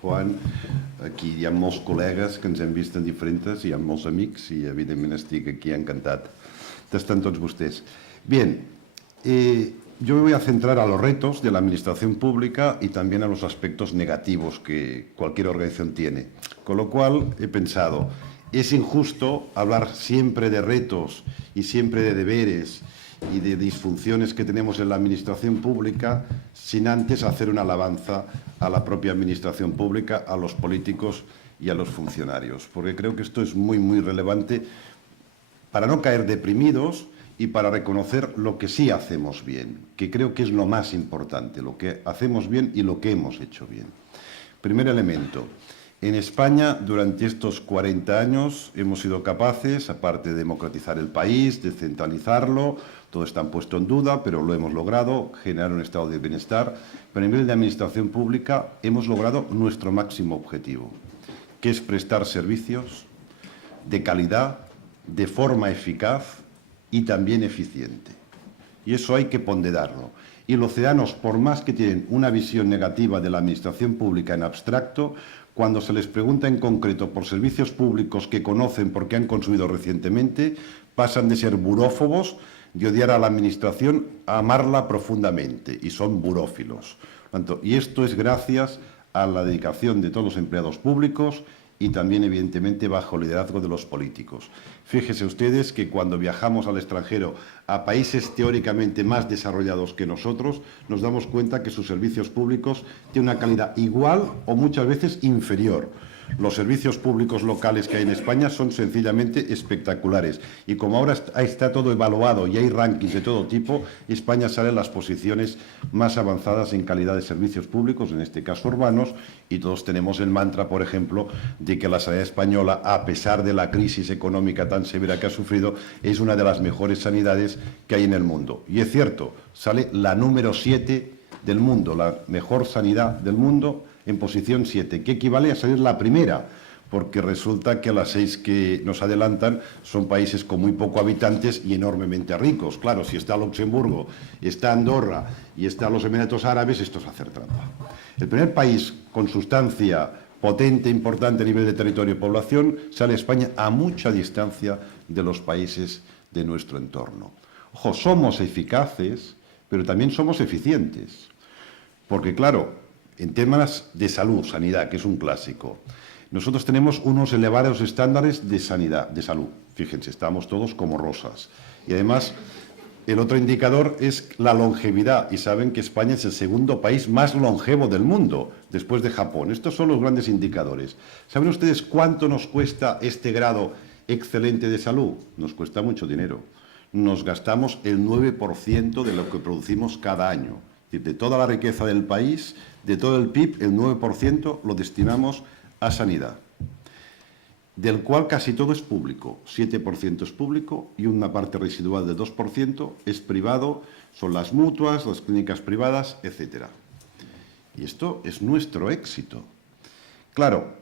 Juan. Aquí hi ha molts col·legues que ens hem vist en diferents, hi ha molts amics i evidentment estic aquí encantat d'estar amb tots vostès. Bien, yo me voy a centrar a los retos de la administración pública y también a los aspectos negativos que cualquier organización tiene. Con lo cual he pensado, es injusto hablar siempre de retos y siempre de deberes y de disfunciones que tenemos en la administración pública sin antes hacer una alabanza a la propia administración pública, a los políticos y a los funcionarios. Porque creo que esto es muy, muy relevante para no caer deprimidos y para reconocer lo que sí hacemos bien, que creo que es lo más importante, lo que hacemos bien y lo que hemos hecho bien. Primer elemento. En España, durante estos 40 años, hemos sido capaces, aparte de democratizar el país, de centralizarlo, todo está puesto en duda, pero lo hemos logrado, generar un estado de bienestar. Pero a nivel de administración pública hemos logrado nuestro máximo objetivo, que es prestar servicios de calidad, de forma eficaz y también eficiente. Y eso hay que ponderarlo. Y los ciudadanos, por más que tienen una visión negativa de la administración pública en abstracto, cuando se les pregunta en concreto por servicios públicos que conocen porque han consumido recientemente, pasan de ser burófobos, de odiar a la administración, a amarla profundamente, y son burófilos. Y esto es gracias a la dedicación de todos los empleados públicos y también, evidentemente, bajo el liderazgo de los políticos. Fíjense ustedes que cuando viajamos al extranjero a países teóricamente más desarrollados que nosotros, nos damos cuenta que sus servicios públicos tienen una calidad igual o muchas veces inferior. Los servicios públicos locales que hay en España son sencillamente espectaculares. Y como ahora está todo evaluado y hay rankings de todo tipo, España sale en las posiciones más avanzadas en calidad de servicios públicos, en este caso urbanos, y todos tenemos el mantra, por ejemplo, de que la sanidad española, a pesar de la crisis económica tan severa que ha sufrido, es una de las mejores sanidades que hay en el mundo. Y es cierto, sale la número 7 del mundo, la mejor sanidad del mundo, en posición 7, que equivale a salir la primera, porque resulta que las 6 que nos adelantan son países con muy poco habitantes y enormemente ricos. Claro, si está Luxemburgo, está Andorra y están los Emiratos Árabes, esto es hacer trampa. El primer país con sustancia potente, importante a nivel de territorio y población, sale España a mucha distancia de los países de nuestro entorno. Ojo, somos eficaces, pero también somos eficientes, porque claro, en temas de salud, sanidad, que es un clásico, nosotros tenemos unos elevados estándares de sanidad, de salud. Fíjense, estamos todos como rosas. Y además, el otro indicador es la longevidad. Y saben que España es el segundo país más longevo del mundo, después de Japón. Estos son los grandes indicadores. ¿Saben ustedes cuánto nos cuesta este grado excelente de salud? Nos cuesta mucho dinero. Nos gastamos el 9% de lo que producimos cada año. De toda la riqueza del país, de todo el PIB, el 9% lo destinamos a sanidad, del cual casi todo es público. 7% es público y una parte residual del 2% es privado, son las mutuas, las clínicas privadas, etc. Y esto es nuestro éxito. Claro,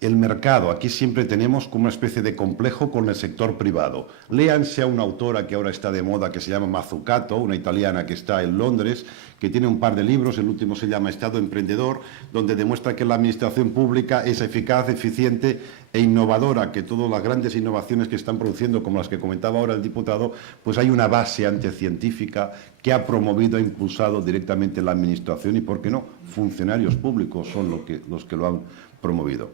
el mercado, aquí siempre tenemos como una especie de complejo con el sector privado. Léanse a una autora que ahora está de moda, que se llama Mazzucato, una italiana que está en Londres, que tiene un par de libros, el último se llama Estado Emprendedor, donde demuestra que la administración pública es eficaz, eficiente e innovadora, que todas las grandes innovaciones que están produciendo, como las que comentaba ahora el diputado, pues hay una base anticientífica que ha promovido e impulsado directamente la administración y, ¿por qué no?, funcionarios públicos son los que lo han promovido.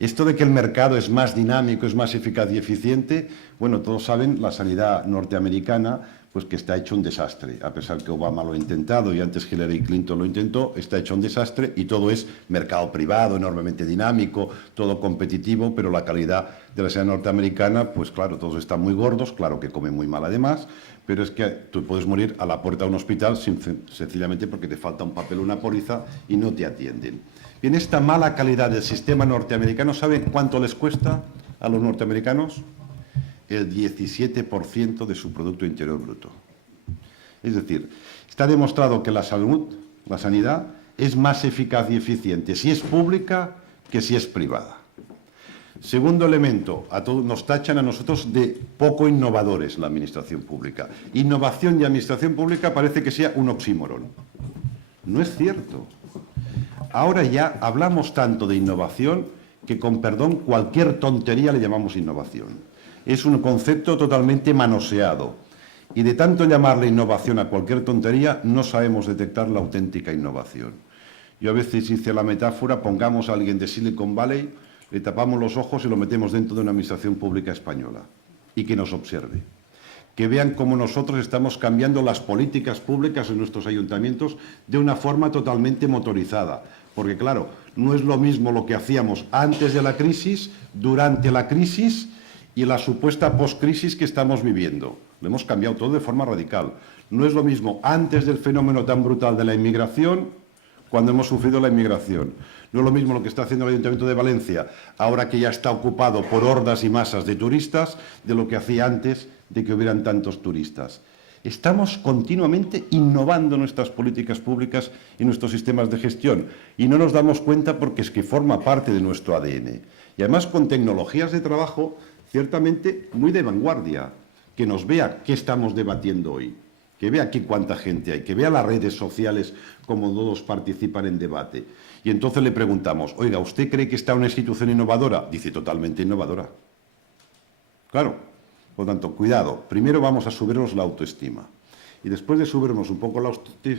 Esto de que el mercado es más dinámico, es más eficaz y eficiente, bueno, todos saben, la sanidad norteamericana, pues que está hecho un desastre, a pesar que Obama lo ha intentado y antes Hillary Clinton lo intentó, está hecho un desastre y todo es mercado privado, enormemente dinámico, todo competitivo, pero la calidad de la sanidad norteamericana, pues claro, todos están muy gordos, claro que comen muy mal además, pero es que tú puedes morir a la puerta de un hospital sencillamente porque te falta un papel o una póliza y no te atienden. Bien, esta mala calidad del sistema norteamericano, ¿saben cuánto les cuesta a los norteamericanos? El 17% de su Producto Interior Bruto. Es decir, está demostrado que la salud, la sanidad, es más eficaz y eficiente si es pública que si es privada. Segundo elemento, nos tachan a nosotros de poco innovadores la administración pública. Innovación y administración pública parece que sea un oxímoron. No es cierto. ahora ya hablamos tanto de innovación que, con perdón, cualquier tontería le llamamos innovación. Es un concepto totalmente manoseado y de tanto llamarle innovación a cualquier tontería no sabemos detectar la auténtica innovación. Yo a veces hice la metáfora, pongamos a alguien de Silicon Valley, le tapamos los ojos y lo metemos dentro de una administración pública española y que nos observe. Que vean cómo nosotros estamos cambiando las políticas públicas en nuestros ayuntamientos de una forma totalmente motorizada. Porque, claro, no es lo mismo lo que hacíamos antes de la crisis, durante la crisis y la supuesta post-crisis que estamos viviendo. Lo hemos cambiado todo de forma radical. No es lo mismo antes del fenómeno tan brutal de la inmigración, cuando hemos sufrido la inmigración. No es lo mismo lo que está haciendo el Ayuntamiento de Valencia, ahora que ya está ocupado por hordas y masas de turistas, de lo que hacía antes de que hubieran tantos turistas. Estamos continuamente innovando nuestras políticas públicas y nuestros sistemas de gestión y no nos damos cuenta porque es que forma parte de nuestro ADN. Y además con tecnologías de trabajo ciertamente muy de vanguardia, que nos vea qué estamos debatiendo hoy, que vea aquí cuánta gente hay, que vea las redes sociales cómo todos participan en debate. Y entonces le preguntamos, oiga, ¿usted cree que está una institución innovadora? Dice, totalmente innovadora. Claro. Por lo tanto, cuidado, primero vamos a subirnos la autoestima. Y después de subirnos un poco la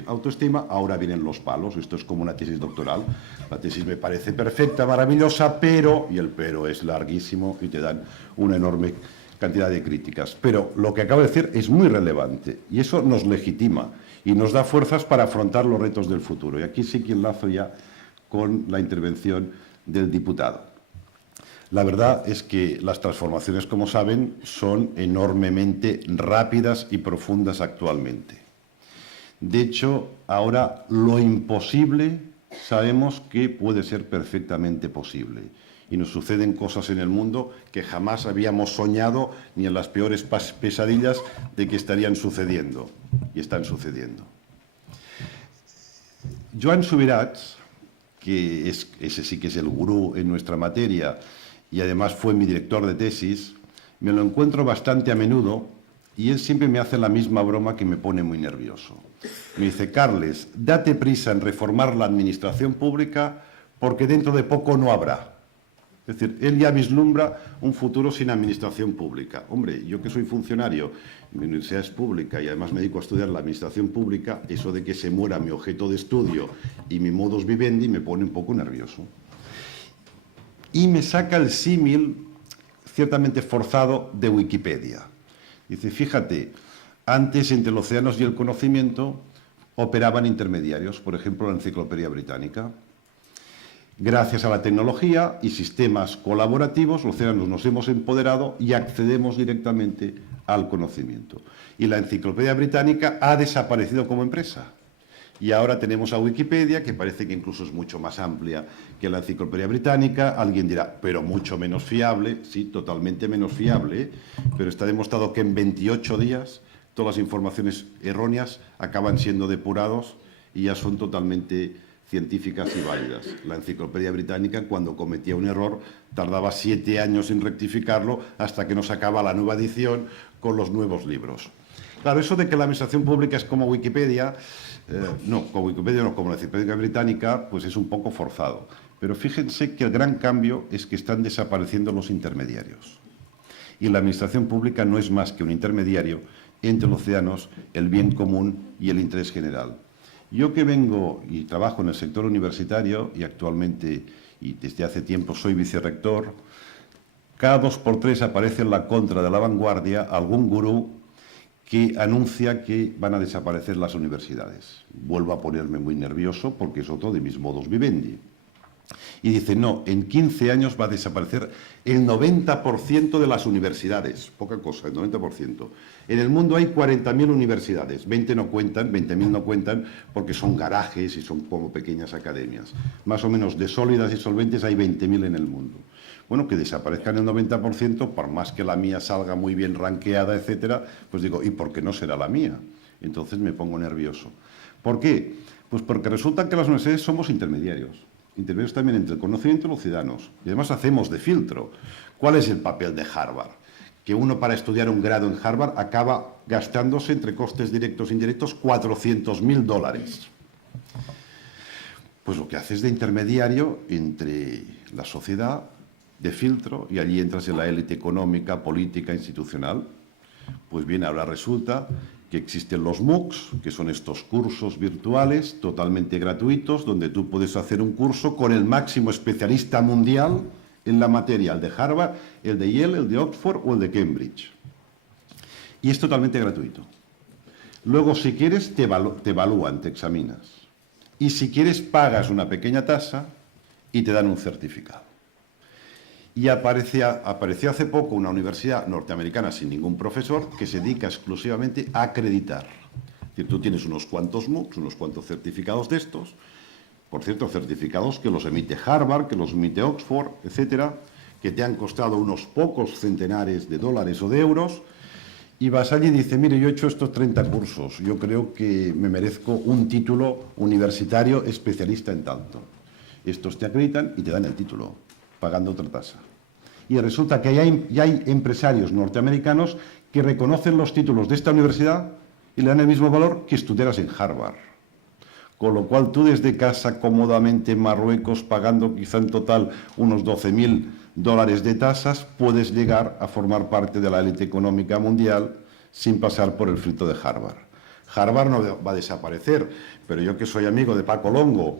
autoestima, ahora vienen los palos. Esto es como una tesis doctoral. La tesis me parece perfecta, maravillosa, pero, y el pero es larguísimo y te dan una enorme cantidad de críticas. Pero lo que acabo de decir es muy relevante y eso nos legitima y nos da fuerzas para afrontar los retos del futuro. Y aquí sí que enlazo ya con la intervención del diputado. La verdad es que las transformaciones, como saben, son enormemente rápidas y profundas actualmente. De hecho, ahora lo imposible sabemos que puede ser perfectamente posible. Y nos suceden cosas en el mundo que jamás habíamos soñado ni en las peores pesadillas de que estarían sucediendo. Y están sucediendo. Joan Subirats, que ese sí que es el gurú en nuestra materia, y además fue mi director de tesis, me lo encuentro bastante a menudo y él siempre me hace la misma broma que me pone muy nervioso. Me dice, Carles, date prisa en reformar la administración pública porque dentro de poco no habrá. Es decir, él ya vislumbra un futuro sin administración pública. Hombre, yo que soy funcionario, mi universidad es pública y además me dedico a estudiar la administración pública, eso de que se muera mi objeto de estudio y mi modus vivendi me pone un poco nervioso. Y me saca el símil ciertamente forzado de Wikipedia. Dice, fíjate, antes entre los océanos y el conocimiento operaban intermediarios, por ejemplo la Enciclopedia Británica. Gracias a la tecnología y sistemas colaborativos, los océanos nos hemos empoderado y accedemos directamente al conocimiento. Y la Enciclopedia Británica ha desaparecido como empresa. Y ahora tenemos a Wikipedia, que parece que incluso es mucho más amplia que la Enciclopedia Británica. Alguien dirá, pero mucho menos fiable. Sí, totalmente menos fiable, pero está demostrado que en 28 días todas las informaciones erróneas acaban siendo depurados y ya son totalmente científicas y válidas. La Enciclopedia Británica, cuando cometía un error, tardaba 7 años en rectificarlo hasta que nos sacaba la nueva edición con los nuevos libros. Claro, eso de que la administración pública es como Wikipedia, no, como Wikipedia no, como la Enciclopedia Británica, pues es un poco forzado. Pero fíjense que el gran cambio es que están desapareciendo los intermediarios. Y la administración pública no es más que un intermediario entre los ciudadanos, el bien común y el interés general. Yo que vengo y trabajo en el sector universitario y actualmente y desde hace tiempo soy vicerrector, cada 2 por 3 aparece en la contra de la vanguardia algún gurú que anuncia que van a desaparecer las universidades. Vuelvo a ponerme muy nervioso porque es otro de mis modus vivendi. Y dice, no, en 15 años va a desaparecer el 90% de las universidades. Poca cosa, el 90%. En el mundo hay 40.000 universidades. 20 no cuentan, 20.000 no cuentan porque son garajes y son como pequeñas academias. Más o menos de sólidas y solventes hay 20.000 en el mundo. Bueno, que desaparezcan el 90%, por más que la mía salga muy bien ranqueada, etcétera, pues digo, ¿y por qué no será la mía? Entonces me pongo nervioso. ¿Por qué? Pues porque resulta que las universidades somos intermediarios. Intermediarios también entre el conocimiento y los ciudadanos. Y además hacemos de filtro. ¿Cuál es el papel de Harvard? Que uno para estudiar un grado en Harvard acaba gastándose entre costes directos e indirectos $400.000. pues lo que hace es de intermediario entre la sociedad, de filtro, y allí entras en la élite económica, política, institucional. Pues bien, ahora resulta que existen los MOOCs, que son estos cursos virtuales totalmente gratuitos, donde tú puedes hacer un curso con el máximo especialista mundial en la materia, el de Harvard, el de Yale, el de Oxford o el de Cambridge. Y es totalmente gratuito. Luego, si quieres, te evalúan, te examinas. Y si quieres, pagas una pequeña tasa y te dan un certificado. Y apareció hace poco una universidad norteamericana sin ningún profesor que se dedica exclusivamente a acreditar. Es decir, tú tienes unos cuantos MOOCs, unos cuantos certificados de estos, por cierto, certificados que los emite Harvard, que los emite Oxford, etcétera, que te han costado unos pocos centenares de dólares o de euros, y vas allí y dices, mire, yo he hecho estos 30 cursos, yo creo que me merezco un título universitario especialista en tanto. Estos te acreditan y te dan el título, pagando otra tasa. Y resulta que ya hay empresarios norteamericanos que reconocen los títulos de esta universidad y le dan el mismo valor que estudiaras en Harvard. Con lo cual tú desde casa, cómodamente en Marruecos, pagando quizá en total unos $12.000 de tasas, puedes llegar a formar parte de la élite económica mundial sin pasar por el filtro de Harvard. Harvard no va a desaparecer, pero yo que soy amigo de Paco Longo,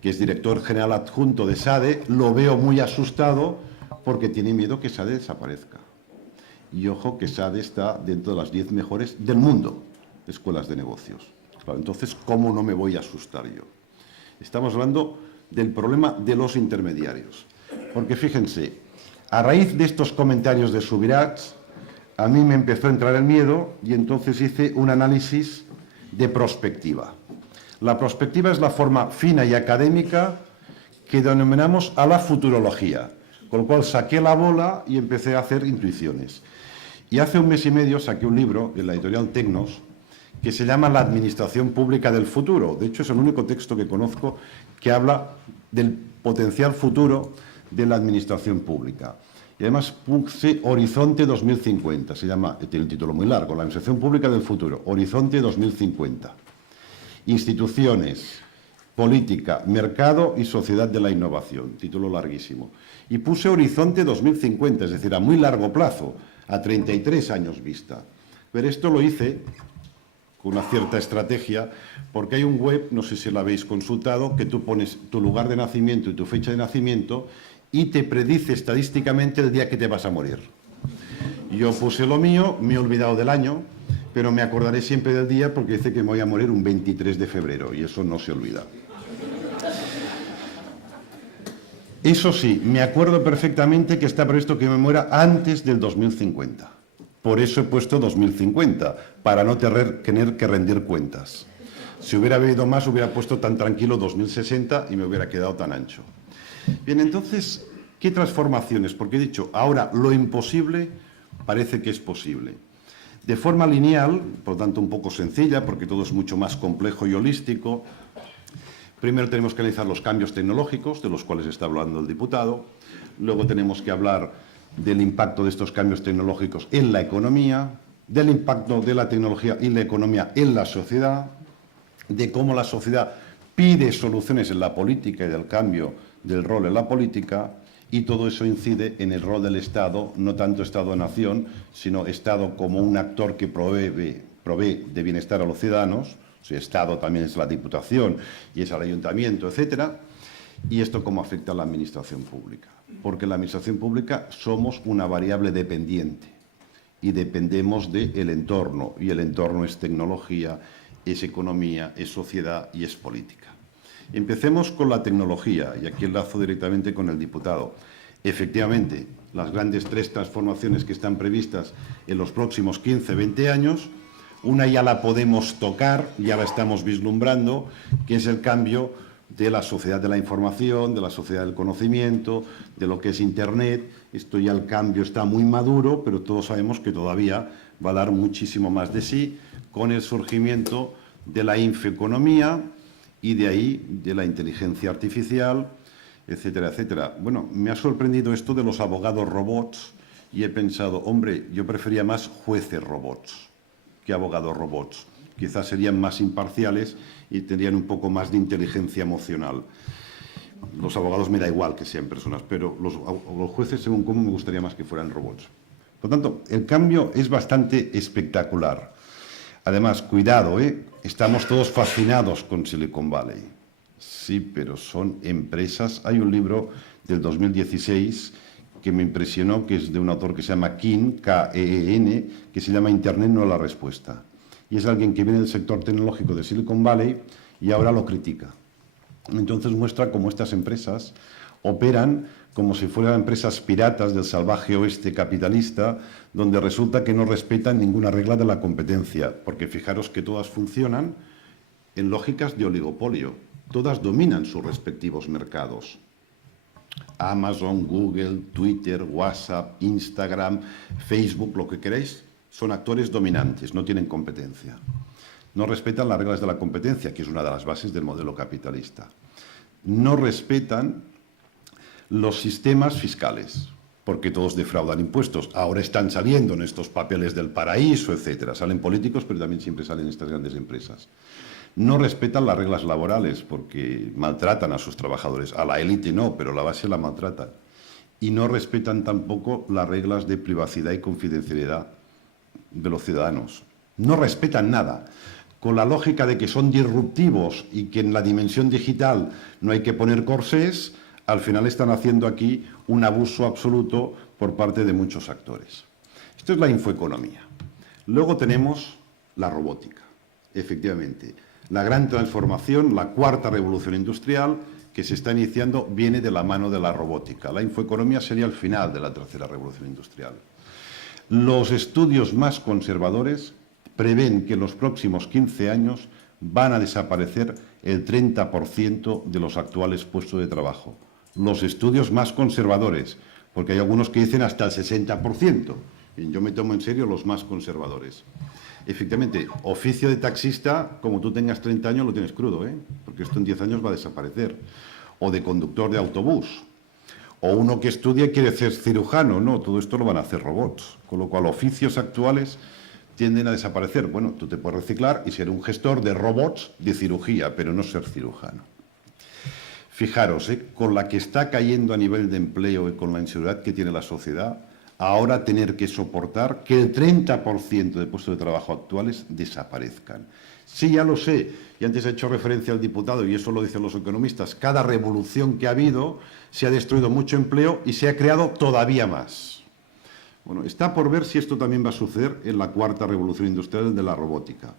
que es director general adjunto de SADE, lo veo muy asustado porque tiene miedo que SADE desaparezca. Y ojo que SADE está dentro de las 10 mejores del mundo, escuelas de negocios. Claro, entonces, ¿cómo no me voy a asustar yo? Estamos hablando del problema de los intermediarios. Porque fíjense, a raíz de estos comentarios de Subirats, a mí me empezó a entrar el miedo y entonces hice un análisis de prospectiva. La prospectiva es la forma fina y académica que denominamos a la futurología, con lo cual saqué la bola y empecé a hacer intuiciones. Y hace un mes y medio saqué un libro en la editorial Tecnos que se llama La Administración Pública del Futuro. De hecho, es el único texto que conozco que habla del potencial futuro de la administración pública. Y además puse Horizonte 2050, se llama, tiene un título muy largo, La Administración Pública del Futuro, Horizonte 2050. Instituciones, política, mercado y sociedad de la innovación, título larguísimo. Y puse Horizonte 2050, es decir, a muy largo plazo, a 33 años vista. Pero esto lo hice con una cierta estrategia, porque hay un web, no sé si lo habéis consultado, que tú pones tu lugar de nacimiento y tu fecha de nacimiento y te predice estadísticamente el día que te vas a morir. Yo puse lo mío, me he olvidado del año, pero me acordaré siempre del día porque dice que me voy a morir un 23 de febrero y eso no se olvida. Eso sí, me acuerdo perfectamente que está previsto que me muera antes del 2050. Por eso he puesto 2050, para no tener que rendir cuentas. Si hubiera habido más, hubiera puesto tan tranquilo 2060 y me hubiera quedado tan ancho. Bien, entonces, ¿qué transformaciones? Porque he dicho, ahora lo imposible parece que es posible. De forma lineal, por lo tanto un poco sencilla, porque todo es mucho más complejo y holístico. Primero tenemos que analizar los cambios tecnológicos, de los cuales está hablando el diputado. Luego tenemos que hablar del impacto de estos cambios tecnológicos en la economía, del impacto de la tecnología y la economía en la sociedad, de cómo la sociedad pide soluciones en la política y del cambio del rol en la política, y todo eso incide en el rol del Estado, no tanto Estado-nación, sino Estado como un actor que provee de bienestar a los ciudadanos. O sea, Estado también es la Diputación y es el Ayuntamiento, etcétera. Y esto cómo afecta a la administración pública. Porque en la administración pública somos una variable dependiente y dependemos del entorno. Y el entorno es tecnología, es economía, es sociedad y es política. Empecemos con la tecnología, y aquí enlazo directamente con el diputado. Efectivamente, las grandes 3 transformaciones que están previstas en los próximos 15, 20 años, una ya la podemos tocar, ya la estamos vislumbrando, que es el cambio de la sociedad de la información, de la sociedad del conocimiento, de lo que es Internet. Esto ya el cambio está muy maduro, pero todos sabemos que todavía va a dar muchísimo más de sí con el surgimiento de la infoeconomía y de ahí de la inteligencia artificial, etcétera, etcétera. Bueno, me ha sorprendido esto de los abogados robots y he pensado, hombre, yo prefería más jueces robots que abogados robots. quizás serían más imparciales y tendrían un poco más de inteligencia emocional. Los abogados me da igual que sean personas, pero los jueces, según cómo, me gustaría más que fueran robots. Por lo tanto, el cambio es bastante espectacular. Además, cuidado, estamos todos fascinados con Silicon Valley. Sí, pero son empresas. Hay un libro del 2016 que me impresionó, que es de un autor que se llama Keen, K-E-E-N, que se llama Internet no es la respuesta. Y es alguien que viene del sector tecnológico de Silicon Valley y ahora lo critica. Entonces muestra cómo estas empresas operan como si fueran empresas piratas del salvaje oeste capitalista, donde resulta que no respetan ninguna regla de la competencia, porque fijaros que todas funcionan en lógicas de oligopolio, todas dominan sus respectivos mercados. Amazon, Google, Twitter, WhatsApp, Instagram, Facebook, lo que queréis, son actores dominantes, no tienen competencia. No respetan las reglas de la competencia, que es una de las bases del modelo capitalista. No respetan los sistemas fiscales, porque todos defraudan impuestos. Ahora están saliendo en estos papeles del paraíso, etcétera. Salen políticos, pero también siempre salen estas grandes empresas. No respetan las reglas laborales, porque maltratan a sus trabajadores. A la élite no, pero la base la maltratan. Y no respetan tampoco las reglas de privacidad y confidencialidad de los ciudadanos. No respetan nada. Con la lógica de que son disruptivos y que en la dimensión digital no hay que poner corsés, al final están haciendo aquí un abuso absoluto por parte de muchos actores. Esto es la infoeconomía. Luego tenemos la robótica. Efectivamente, la gran transformación, la cuarta revolución industrial que se está iniciando, viene de la mano de la robótica. La infoeconomía sería el final de la tercera revolución industrial. Los estudios más conservadores prevén que en los próximos 15 años van a desaparecer el 30% de los actuales puestos de trabajo. Los estudios más conservadores, porque hay algunos que dicen hasta el 60%. Y yo me tomo en serio los más conservadores. Efectivamente, oficio de taxista, como tú tengas 30 años, lo tienes crudo, porque esto en 10 años va a desaparecer. O de conductor de autobús. O uno que estudia y quiere ser cirujano. No, todo esto lo van a hacer robots. Con lo cual, oficios actuales tienden a desaparecer. Bueno, tú te puedes reciclar y ser un gestor de robots de cirugía, pero no ser cirujano. Fijaros, con la que está cayendo a nivel de empleo y con la inseguridad que tiene la sociedad, ahora tener que soportar que el 30% de puestos de trabajo actuales desaparezcan. Sí, ya lo sé, y antes he hecho referencia al diputado, y eso lo dicen los economistas, cada revolución que ha habido se ha destruido mucho empleo y se ha creado todavía más. Bueno, está por ver si esto también va a suceder en la cuarta revolución industrial de la robótica.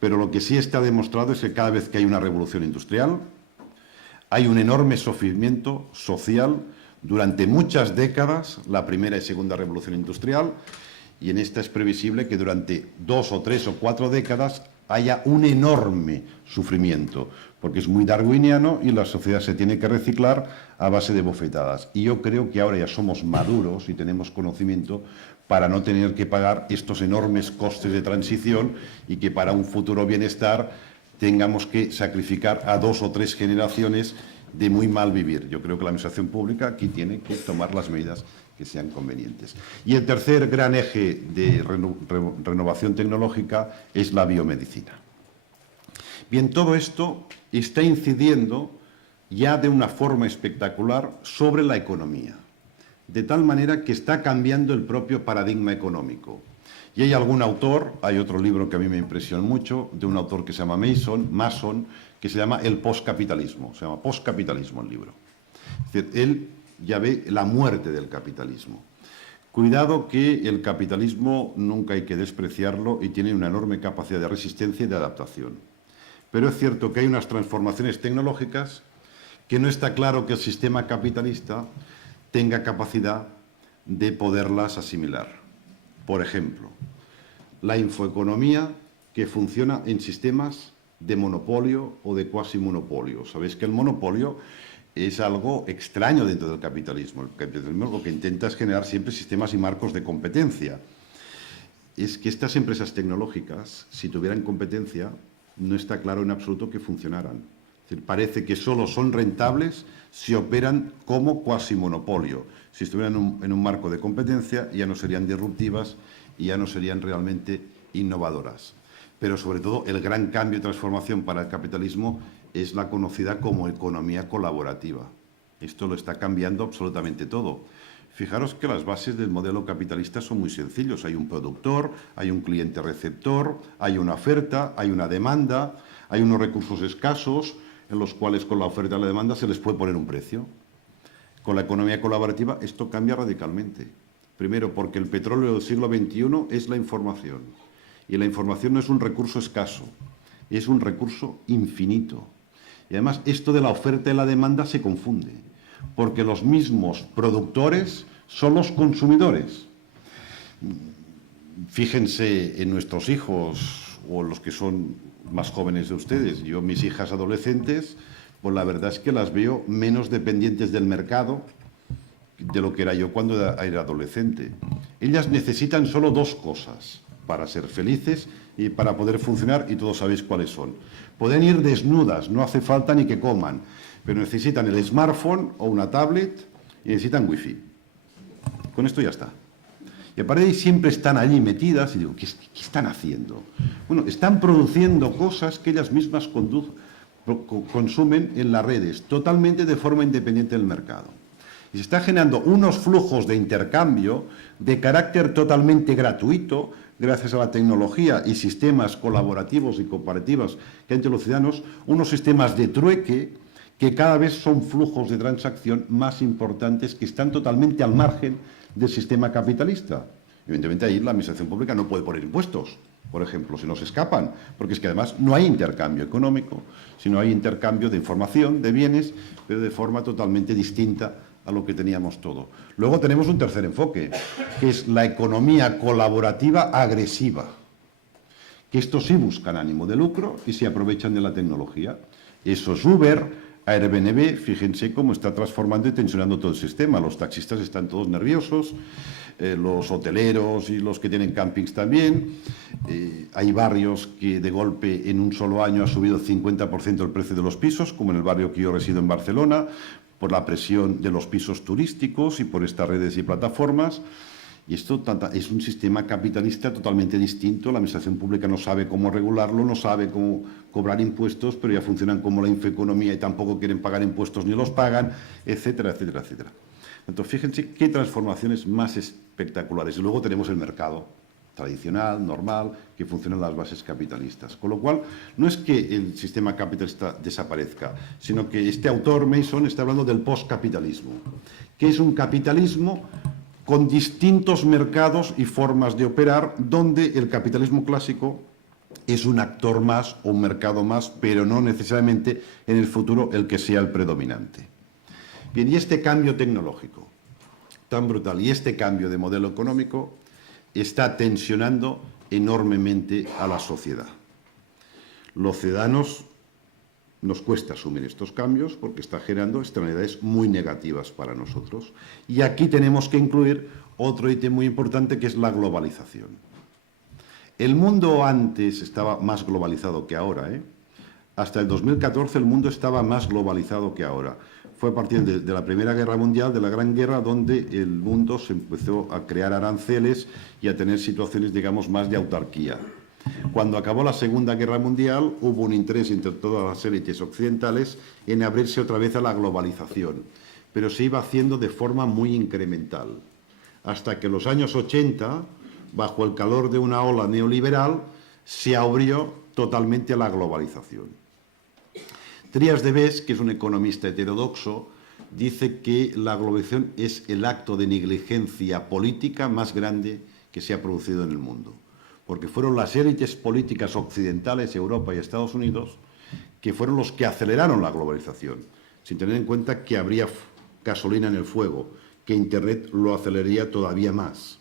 Pero lo que sí está demostrado es que cada vez que hay una revolución industrial, hay un enorme sufrimiento social durante muchas décadas, la primera y segunda revolución industrial, y en esta es previsible que durante 2 o 3 o 4 décadas haya un enorme sufrimiento, porque es muy darwiniano y la sociedad se tiene que reciclar a base de bofetadas. Y yo creo que ahora ya somos maduros y tenemos conocimiento para no tener que pagar estos enormes costes de transición y que para un futuro bienestar tengamos que sacrificar a 2 o 3 generaciones de muy mal vivir. Yo creo que la administración pública aquí tiene que tomar las medidas que sean convenientes. Y el tercer gran eje de renovación tecnológica es la biomedicina. Bien, todo esto está incidiendo ya de una forma espectacular sobre la economía, de tal manera que está cambiando el propio paradigma económico. Y hay algún autor, hay otro libro que a mí me impresionó mucho, de un autor que se llama Mason, que se llama El postcapitalismo. Se llama Postcapitalismo el libro. Es decir, él ya ve la muerte del capitalismo. Cuidado que el capitalismo nunca hay que despreciarlo y tiene una enorme capacidad de resistencia y de adaptación. Pero es cierto que hay unas transformaciones tecnológicas que no está claro que el sistema capitalista tenga capacidad de poderlas asimilar. Por ejemplo, la infoeconomía que funciona en sistemas de monopolio o de cuasimonopolio. Sabéis que el monopolio es algo extraño dentro del capitalismo. El capitalismo lo que intenta es generar siempre sistemas y marcos de competencia. Es que estas empresas tecnológicas, si tuvieran competencia, no está claro en absoluto que funcionaran. Es decir, parece que solo son rentables si operan como cuasimonopolio. Si estuvieran en un marco de competencia, ya no serían disruptivas y ya no serían realmente innovadoras. pero sobre todo el gran cambio y transformación para el capitalismo es la conocida como economía colaborativa. Esto lo está cambiando absolutamente todo. Fijaros que las bases del modelo capitalista son muy sencillos. Hay un productor, hay un cliente receptor, hay una oferta, hay una demanda, hay unos recursos escasos en los cuales con la oferta y la demanda se les puede poner un precio. Con la economía colaborativa esto cambia radicalmente. Primero, porque el petróleo del siglo XXI es la información. Y la información no es un recurso escaso, es un recurso infinito. Y además esto de la oferta y la demanda se confunde, porque los mismos productores son los consumidores. Fíjense en nuestros hijos o los que son más jóvenes de ustedes. Yo, mis hijas adolescentes, pues la verdad es que las veo menos dependientes del mercado de lo que era yo cuando era adolescente. Ellas necesitan solo dos cosas para ser felices y para poder funcionar, y todos sabéis cuáles son. Pueden ir desnudas, no hace falta ni que coman, pero necesitan el smartphone o una tablet y necesitan wifi. Con esto ya está. Y aparte de ahí siempre están allí metidas y digo, ¿qué están haciendo? Bueno, están produciendo cosas que ellas mismas consumen en las redes, totalmente de forma independiente del mercado. Y se está generando unos flujos de intercambio de carácter totalmente gratuito, gracias a la tecnología y sistemas colaborativos y cooperativos que hay entre los ciudadanos, unos sistemas de trueque que cada vez son flujos de transacción más importantes que están totalmente al margen del sistema capitalista. Evidentemente ahí la administración pública no puede poner impuestos, por ejemplo, se nos escapan, porque es que además no hay intercambio económico, sino hay intercambio de información, de bienes, pero de forma totalmente distinta a lo que teníamos todo. Luego tenemos un tercer enfoque, que es la economía colaborativa agresiva, que estos sí buscan ánimo de lucro y se aprovechan de la tecnología. Eso es Uber, Airbnb, fíjense cómo está transformando y tensionando todo el sistema. Los taxistas están todos nerviosos, los hoteleros y los que tienen campings también. Hay barrios que de golpe en un solo año ha subido el 50% el precio de los pisos, como en el barrio que yo resido en Barcelona, por la presión de los pisos turísticos y por estas redes y plataformas. Y esto es un sistema capitalista totalmente distinto. La administración pública no sabe cómo regularlo, no sabe cómo cobrar impuestos, pero ya funcionan como la infoeconomía y tampoco quieren pagar impuestos ni los pagan, etcétera, etcétera, etcétera. Entonces, fíjense qué transformaciones más espectaculares. Y luego tenemos el mercado tradicional, normal, que funciona en las bases capitalistas. Con lo cual, no es que el sistema capitalista desaparezca, sino que este autor, Mason, está hablando del postcapitalismo, que es un capitalismo con distintos mercados y formas de operar, donde el capitalismo clásico es un actor más o un mercado más, pero no necesariamente en el futuro el que sea el predominante. Bien, y este cambio tecnológico tan brutal y este cambio de modelo económico está tensionando enormemente a la sociedad. Los ciudadanos nos cuesta asumir estos cambios porque está generando externalidades muy negativas para nosotros. Y aquí tenemos que incluir otro ítem muy importante, que es la globalización. El mundo antes estaba más globalizado que ahora, Hasta el 2014 el mundo estaba más globalizado que ahora. Fue a partir de la Primera Guerra Mundial, de la Gran Guerra, donde el mundo se empezó a crear aranceles y a tener situaciones, digamos, más de autarquía. Cuando acabó la Segunda Guerra Mundial, hubo un interés entre todas las élites occidentales en abrirse otra vez a la globalización, pero se iba haciendo de forma muy incremental, hasta que en los años 80, bajo el calor de una ola neoliberal, se abrió totalmente a la globalización. Trias de Bes, que es un economista heterodoxo, dice que la globalización es el acto de negligencia política más grande que se ha producido en el mundo, porque fueron las élites políticas occidentales, Europa y Estados Unidos, que fueron los que aceleraron la globalización, sin tener en cuenta que habría gasolina en el fuego, que Internet lo aceleraría todavía más.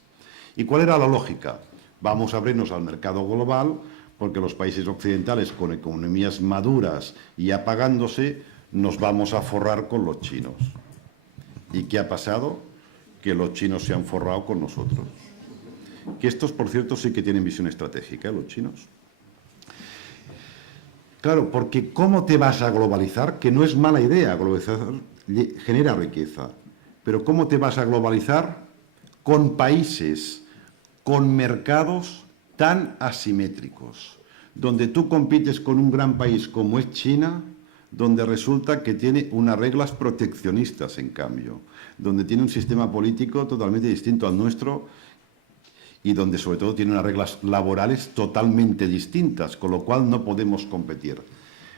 ¿Y cuál era la lógica? Vamos a abrirnos al mercado global, porque los países occidentales con economías maduras y apagándose, nos vamos a forrar con los chinos. ¿Y qué ha pasado? Que los chinos se han forrado con nosotros. Que estos, por cierto, sí que tienen visión estratégica, los chinos. Claro, porque ¿cómo te vas a globalizar? Que no es mala idea, globalizar genera riqueza. Pero ¿cómo te vas a globalizar? Con países, con mercados tan asimétricos, donde tú compites con un gran país como es China, donde resulta que tiene unas reglas proteccionistas, en cambio, donde tiene un sistema político totalmente distinto al nuestro y donde sobre todo tiene unas reglas laborales totalmente distintas, con lo cual no podemos competir.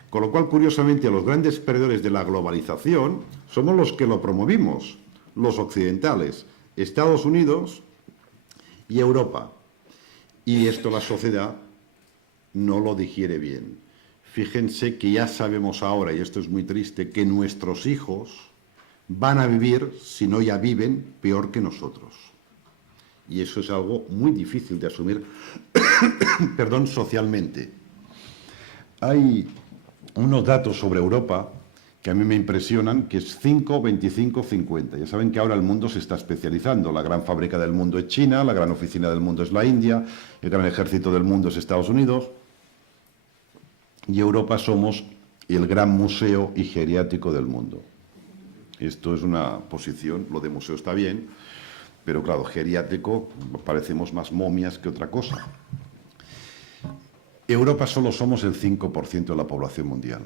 Con lo cual, curiosamente, los grandes perdedores de la globalización somos los que lo promovimos, los occidentales, Estados Unidos y Europa. Y esto la sociedad no lo digiere bien. Fíjense que ya sabemos ahora, y esto es muy triste, que nuestros hijos van a vivir, si no ya viven, peor que nosotros. Y eso es algo muy difícil de asumir, perdón, socialmente. Hay unos datos sobre Europa que a mí me impresionan, que es 5, 25, 50. Ya saben que ahora el mundo se está especializando. La gran fábrica del mundo es China, la gran oficina del mundo es la India, el gran ejército del mundo es Estados Unidos. Y Europa somos el gran museo y geriátrico del mundo. Esto es una posición, lo de museo está bien, pero claro, geriátrico, parecemos más momias que otra cosa. Europa solo somos el 5% de la población mundial.